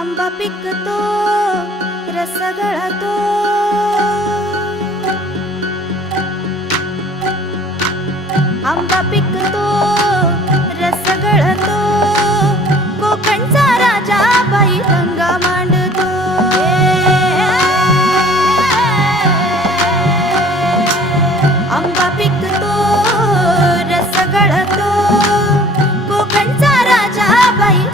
आंबा पिकतो रस गळतो, आंबा पिकतो रस गळतो, कोकणचा राजा बाई दंगा मांडतो. आंबा पिकतो रस गळतो, कोकणचा राजा बाई